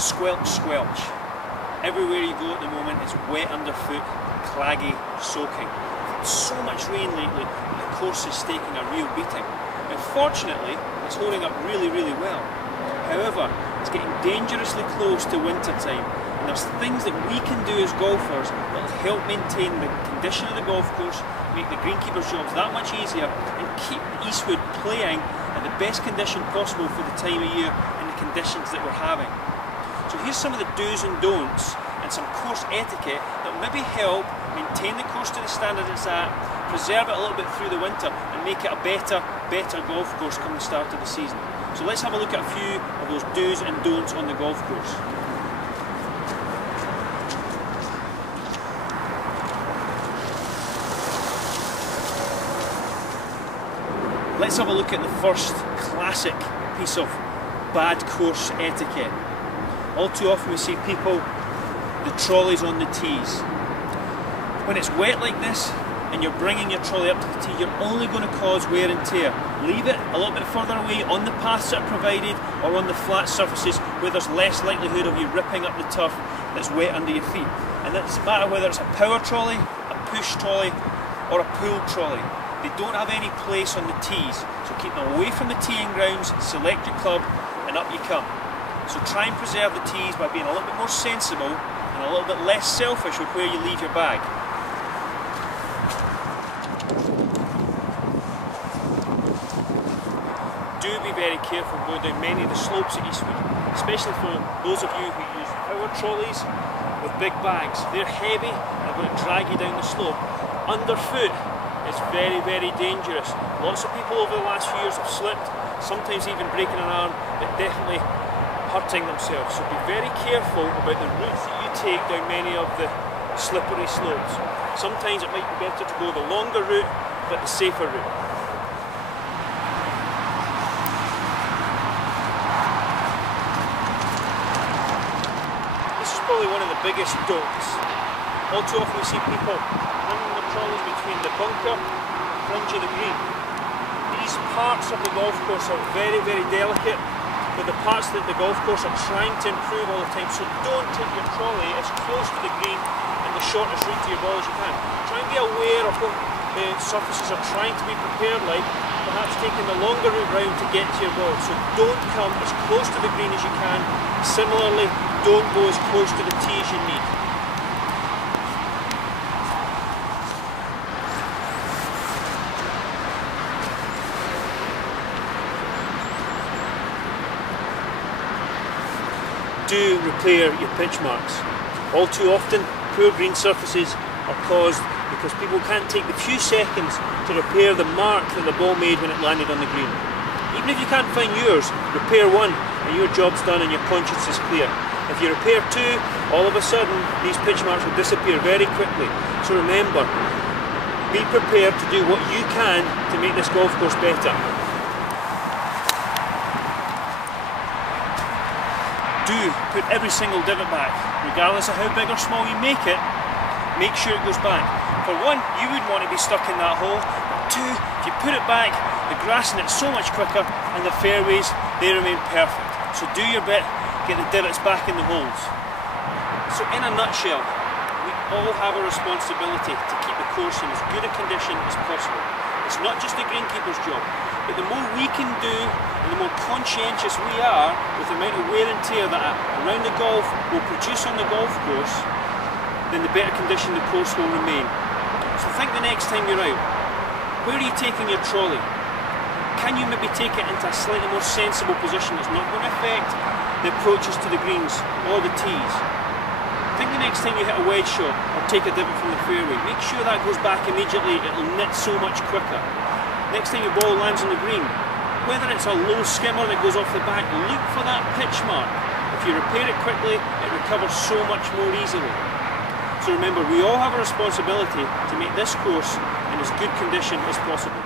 Squelch, squelch. Everywhere you go at the moment it's wet underfoot, claggy, soaking. So much rain lately, the course is taking a real beating. Unfortunately, it's holding up really well. However, it's getting dangerously close to winter time, and there's things that we can do as golfers that will help maintain the condition of the golf course, make the greenkeepers' jobs that much easier, and keep Eastwood playing in the best condition possible for the time of year and the conditions that we're having. So here's some of the do's and don'ts and some course etiquette that will maybe help maintain the course to the standard it's at, preserve it a little bit through the winter and make it a better golf course come the start of the season. So let's have a look at a few of those do's and don'ts on the golf course. Let's have a look at the first classic piece of bad course etiquette. All too often we see people, the trolleys on the tees. When it's wet like this and you're bringing your trolley up to the tee, you're only going to cause wear and tear. Leave it a little bit further away on the paths that are provided or on the flat surfaces where there's less likelihood of you ripping up the turf that's wet under your feet. And it doesn't matter whether it's a power trolley, a push trolley or a pull trolley. They don't have any place on the tees, so keep them away from the teeing grounds, select your club and up you come. So try and preserve the tees by being a little bit more sensible and a little bit less selfish with where you leave your bag. Do be very careful going down many of the slopes at Eastwood, especially for those of you who use power trolleys with big bags. They're heavy and they're going to drag you down the slope. Underfoot, it's very dangerous. Lots of people over the last few years have slipped, sometimes even breaking an arm, but definitely hurting themselves. So be very careful about the routes that you take down many of the slippery slopes. Sometimes it might be better to go the longer route, but the safer route. This is probably one of the biggest don'ts. All too often we see people running the trolleys between the bunker and the fringe of the green. These parts of the golf course are very delicate, but the parts that the golf course are trying to improve all the time, so don't take your trolley as close to the green and the shortest route to your ball as you can. Try and be aware of what the surfaces are trying to be prepared like, perhaps taking the longer route round to get to your ball. So don't come as close to the green as you can. Similarly, don't go as close to the tee as you need. Do repair your pitch marks. All too often, poor green surfaces are caused because people can't take the few seconds to repair the mark that the ball made when it landed on the green. Even if you can't find yours, repair one and your job's done and your conscience is clear. If you repair two, all of a sudden these pitch marks will disappear very quickly. So remember, be prepared to do what you can to make this golf course better. Do put every single divot back, regardless of how big or small you make it. Make sure it goes back. For one, you wouldn't want to be stuck in that hole, but two, if you put it back, the grass in it's so much quicker and the fairways, they remain perfect. So do your bit, get the divots back in the holes. So in a nutshell, we all have a responsibility to keep the course in as good a condition as possible. It's not just the greenkeeper's job, but the more we can do and the more conscientious we are with the amount of wear and tear that around the golf will produce on the golf course, then the better condition the course will remain. So think the next time you're out, where are you taking your trolley? Can you maybe take it into a slightly more sensible position that's not going to affect the approaches to the greens or the tees? Think the next time you hit a wedge shot or take a divot from the fairway, make sure that goes back immediately, it'll knit so much quicker. Next time your ball lands on the green, whether it's a low skimmer that goes off the back, look for that pitch mark. If you repair it quickly, it recovers so much more easily. So remember, we all have a responsibility to make this course in as good condition as possible.